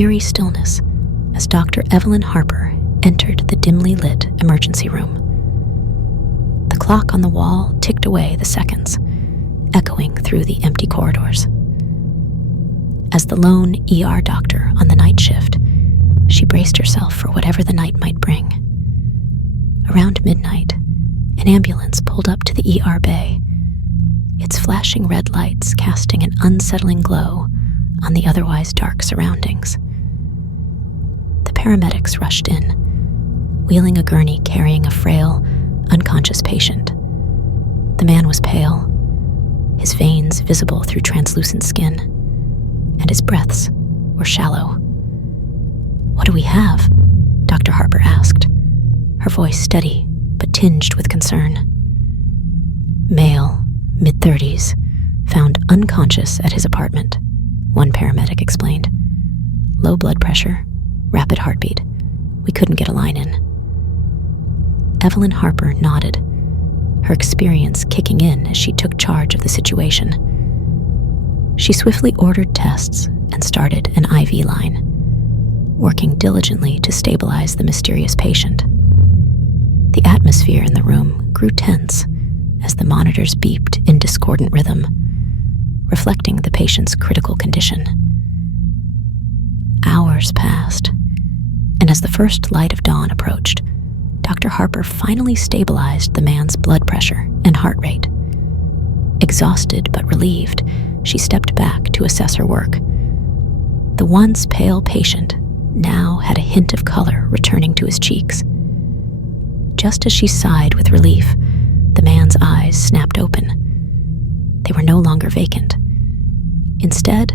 eerie stillness as Dr. Evelyn Harper entered the dimly lit emergency room. The clock on the wall ticked away the seconds, echoing through the empty corridors. As the lone ER doctor on the night shift, she braced herself for whatever the night might bring. Around midnight, an ambulance pulled up to the ER bay, its flashing red lights casting an unsettling glow on the otherwise dark surroundings. The paramedics rushed in, wheeling a gurney carrying a frail, unconscious patient. The man was pale, his veins visible through translucent skin, and his breaths were shallow. "What do we have?" Dr. Harper asked, her voice steady but tinged with concern. "Male, mid-30s, found unconscious at his apartment," one paramedic explained. "Low blood pressure, rapid heartbeat. We couldn't get a line in." Evelyn Harper nodded, her experience kicking in as she took charge of the situation. She swiftly ordered tests and started an IV line, working diligently to stabilize the mysterious patient. The atmosphere in the room grew tense as the monitors beeped in discordant rhythm, reflecting the patient's critical condition. Hours passed, and as the first light of dawn approached, Dr. Harper finally stabilized the man's blood pressure and heart rate. Exhausted but relieved, she stepped back to assess her work. The once pale patient now had a hint of color returning to his cheeks. Just as she sighed with relief, the man's eyes snapped open. They were no longer vacant. Instead,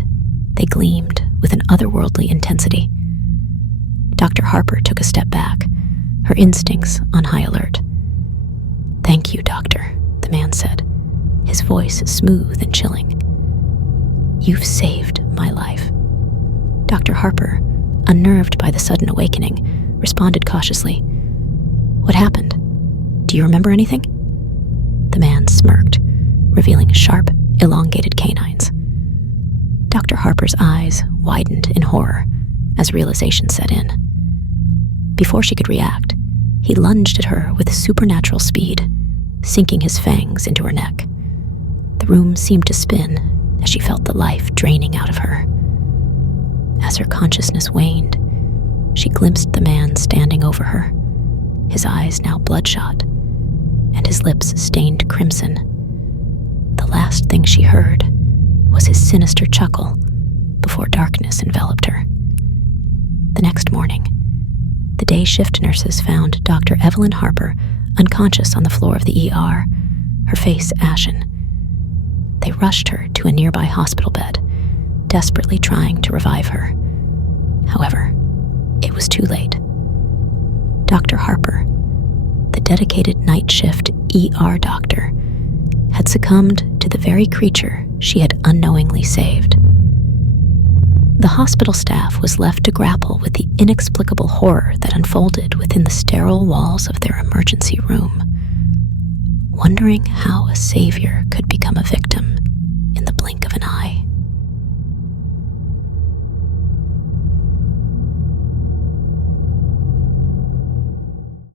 they gleamed with an otherworldly intensity. Dr. Harper took a step back, her instincts on high alert. "Thank you, doctor," the man said, his voice smooth and chilling. "You've saved my life." Dr. Harper, unnerved by the sudden awakening, responded cautiously. "What happened? Do you remember anything?" The man smirked, revealing sharp, elongated canines. Dr. Harper's eyes widened in horror as realization set in. Before she could react, he lunged at her with supernatural speed, sinking his fangs into her neck. The room seemed to spin as she felt the life draining out of her. As her consciousness waned, she glimpsed the man standing over her, his eyes now bloodshot, and his lips stained crimson. The last thing she heard was his sinister chuckle before darkness enveloped her. The next morning, the day shift nurses found Dr. Evelyn Harper unconscious on the floor of the ER, her face ashen. They rushed her to a nearby hospital bed, desperately trying to revive her. However, it was too late. Dr. Harper, the dedicated night shift ER doctor, had succumbed to the very creature she had unknowingly saved. The hospital staff was left to grapple with the inexplicable horror that unfolded within the sterile walls of their emergency room, wondering how a savior could become a victim